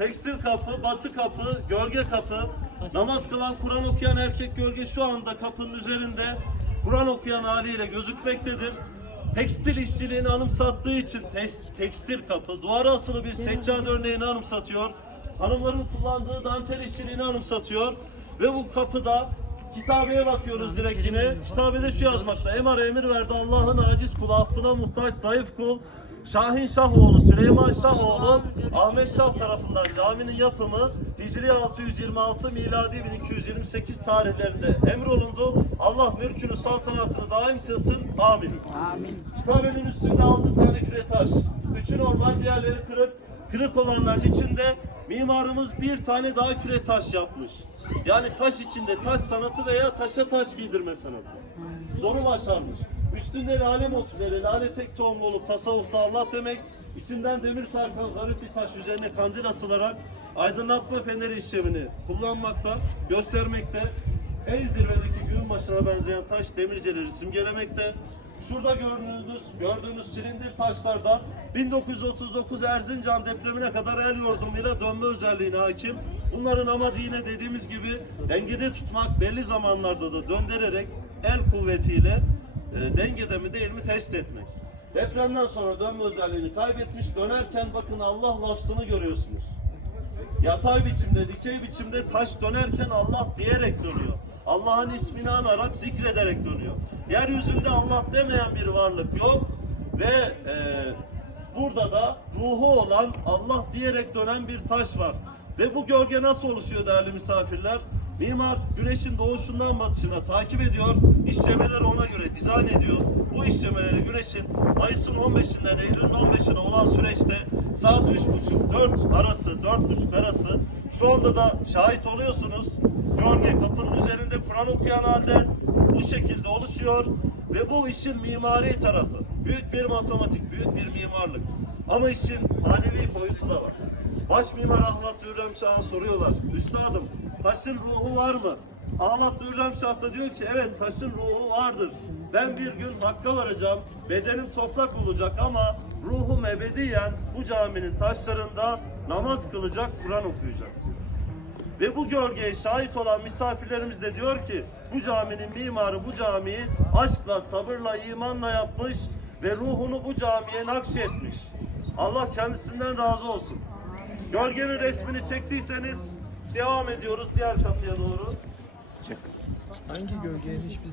tekstil kapı, batı kapı, gölge kapı. Namaz kılan, Kur'an okuyan erkek gölge şu anda kapının üzerinde Kur'an okuyan haliyle gözükmektedir. Tekstil işçiliğini anımsattığı için tes- tekstil kapı, duvara asılı bir seccade örneğini anımsatıyor. Hanımların kullandığı dantel işçiliğini anımsatıyor. Ve bu kapıda kitabeye bakıyoruz direkt yine. Kitabede şu yazmakta. Emar emir verdi Allah'ın aciz kulu, affına muhtaç, zayıf kul. Şahin Şahoğlu, Süleyman Şahoğlu, Ahmet Şah tarafından caminin yapımı Hicri 626, miladi 1228 tarihlerinde emrolundu. Allah mülkünü, saltanatını daim kılsın. Amin. Amin. Kitabenin üstünde altı tane küre taş. Üçü normal, diğerleri kırık. Kırık olanların içinde mimarımız bir tane daha küre taş yapmış. Yani taş içinde taş sanatı veya taşa taş giydirme sanatı. Zoru başarmış. Üstünde lale motifleri, lale tek tohumlu olup tasavvufta Allah demek. İçinden demir sarkan zarif bir taş üzerine kandil asılarak aydınlatma feneri işlemini kullanmakta, göstermekte. En zirvedeki gün başına benzeyen taş demirceleri simgelemekte. Şurada gördüğünüz, gördüğünüz silindir taşlardan 1939 Erzincan depremine kadar el yordamıyla dönme özelliğine hakim. Bunların amacı yine dediğimiz gibi dengede tutmak, belli zamanlarda da döndürerek el kuvvetiyle e, dengede mi değil mi test etmek. Depremden sonra dönme özelliğini kaybetmiş. Dönerken bakın Allah lafzını görüyorsunuz. Yatay biçimde, dikey biçimde taş dönerken Allah diyerek dönüyor. Allah'ın ismini anarak zikrederek dönüyor. Yeryüzünde Allah demeyen bir varlık yok ve e, burada da ruhu olan Allah diyerek dönen bir taş var. Ve bu gölge nasıl oluşuyor değerli misafirler? Mimar güneşin doğuşundan batışına takip ediyor, işlemeleri ona göre dizayn ediyor. Bu işlemeleri güneşin Mayıs'ın 15'inden Eylül'ün 15'ine olan süreçte saat 3.30-4 arası, 4.30 arası şu anda da şahit oluyorsunuz. Gölge kapının üzerinde Kur'an okuyan halde bu şekilde oluşuyor ve bu işin mimari tarafı. Büyük bir matematik, büyük bir mimarlık. Ama işin manevi boyutu da var. Baş mimar Ahmet Hürrem Şah'a soruyorlar. Üstadım taşın ruhu var mı? Ahmet Hürrem Şah da diyor ki evet taşın ruhu vardır. Ben bir gün Hakk'a varacağım. Bedenim toprak olacak ama ruhum ebediyen bu caminin taşlarında namaz kılacak, Kur'an okuyacak. Ve bu gölgeye şahit olan misafirlerimiz de diyor ki bu caminin mimarı bu camiyi aşkla, sabırla, imanla yapmış ve ruhunu bu camiye nakşetmiş. Allah kendisinden razı olsun. Gölgenin resmini çektiyseniz devam ediyoruz diğer kapıya doğru. Hangi gölgeymiş biz